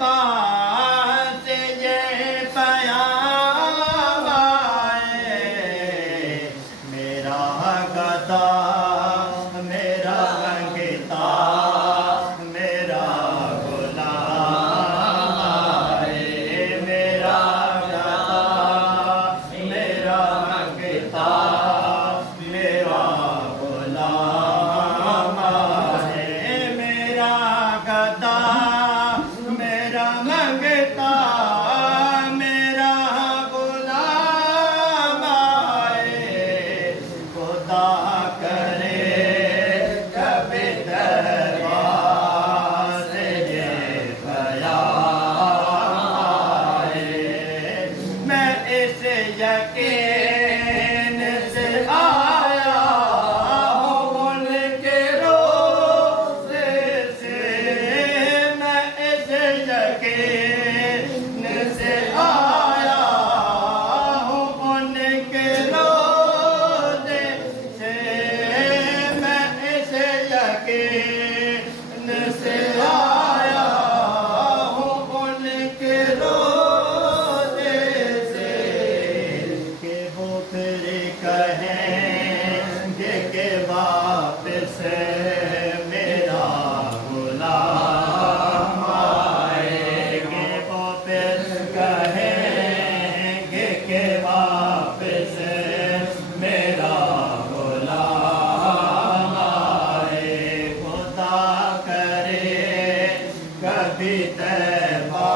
पास ये पयाम आए, मेरा गदा मेरा मंगता मेरा गुलाम आए, मेरा गदा मेरा मंगता मेरा गुलाम आए, मेरा गदा मेरा मंगता मेरा गुलाम आए, खुदा करे कभी दरबार से ये पयाम आए, मैं इस यकीन से आया हूँ उनके रोज़े से, मैं इस यकीन से आया हूँ उनके रोज़े से, मैं इस यकीन से आया हूँ उनके रोज़े से, कि वो फिर कहेंगे कि वापस मेरा गुलाम आएंगे, वो फिर कहेंगे कि वापस मेरा गुलाम आए, खुदा करे कभी तैबा